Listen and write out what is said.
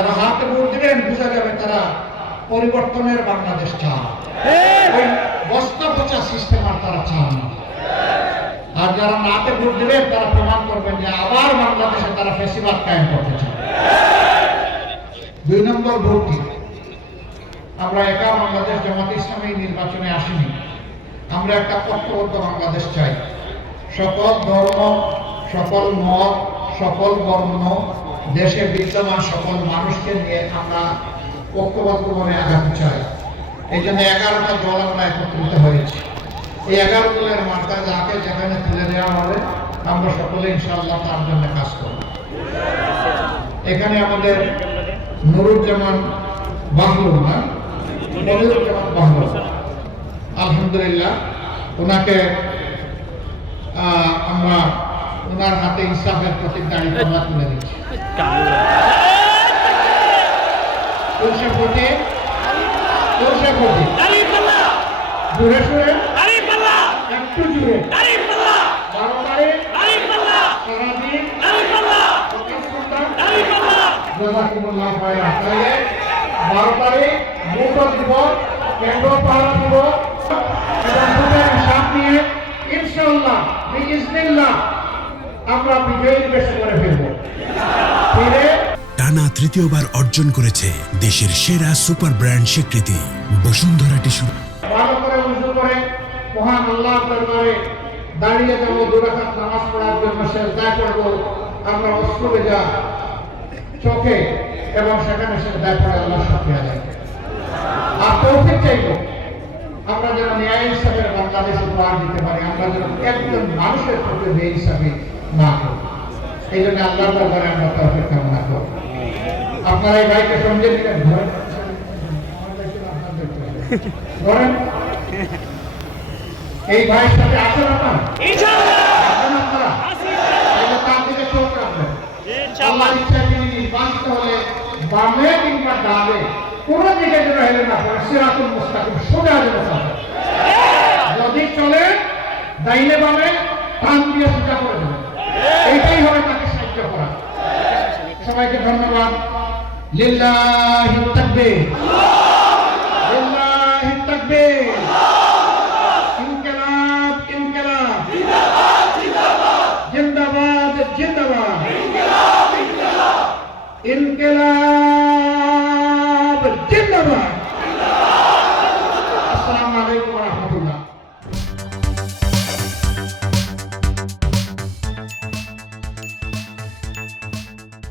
যারা হাতে ভোট দিবেন বোঝা যাবে তারা পরিবর্তনের বাংলাদেশ চান, ওই বস্তা পচা সিস্টেম আর তারা চান না। আর যারা নাতে ভোট দিবেন তারা প্রমাণ করবেন যে আবার বাংলাদেশে তারা ফ্যাসিবাদ কায়েম করতে চান। 2 নম্বর ভোটটি, আমরা একা বাংলাদেশ জামাত ইসলামী নির্বাচনে আসিনি, আমরা একটা ঐক্যবদ্ধ বাংলাদেশ চাই। সকল ধর্ম, সকল মত, সকল বর্ণ, দেশে বিদ্যমান সকল মানুষকে নিয়ে আমরা ঐক্যবদ্ধভাবে আগাতে চাই। এই জন্য 11টা দল আমরা একত্রিত হয়েছি। এই 11 দলের মার্কা যাকে যেখানে তুলে দেওয়া হবে আমরা সকলে ইনশাআল্লাহ তার জন্য কাজ করব। এখানে আমাদের নুরুজ্জামান বাহলুল, না মনিরুজ্জামান বাহলুল, আলহামদুলিল্লাহ ওনাকে আমরা ওনার হাতে ইনসাফের প্রতীক দাঁড়িয়ে আমরা তুলে দিচ্ছি। তুলসে প্রতীক, তুলসে প্রতীক, জুড়ে সুরে একটু জুড়ে 12 তারিখ সারাদিন জাযাকুমুল্লাহ খায়রান। তাহলে 12 তারিখ ভোট দিব, কেন্দ্র পাহারা দিব এবং ভোটের হিসাব নিয়ে ইনশাআল্লাহ বিইজনিল্লাহ আমরা বিজয়ী বেশি করে ফিরব। ফিরে টানা তৃতীয়বার অর্জন করেছে দেশের সেরা সুপার ব্র্যান্ড স্বীকৃতি বসুন্ধরা টিস্যু। ভালো করে উযু করে মহান আল্লাহর দরবারে দাঁড়িয়ে যাব, 2 রাকাত নামাজ পড়ার জন্য সেজদায় পড়ব। আমরা অশ্রু ভেজা চোখে এবং সেখানে সেজদায় পড়ে আল্লাহর সাথে আদায় আর তৌফিক চাইব আমরা যেন ন্যায় ইনসাফের বাংলাদেশ উপহার দিতে পারি, আমরা যেন একজন মানুষের প্রতি বেইনসাফি না করি। এই জন্য আল্লাহর দরবারে আমরা তৌফিক কামনা করি। আপনারা এই ভাইকে সঙ্গে নিলেন, ধরেন এই ভাইয়ের সাথে আছেন আপনারা, আছেন আপনারা, তার দিকে চোখ রাখবেন। আল্লাহর ইচ্ছায় তিনি নির্বাচিত হলে বামে কিংবা ডানে কোন দিকে যেন হেলে না পড়ে, সিরাতুল মুস্তাকিম সোজা যেন চলে। যদি চলে ডাইনে বামে টান দিয়ে সোজা করে দেবেন, এইটাই হবে তাকে সাহায্য করা। সবাইকে ধন্যবাদ। লিল্লাহি তাকবীর।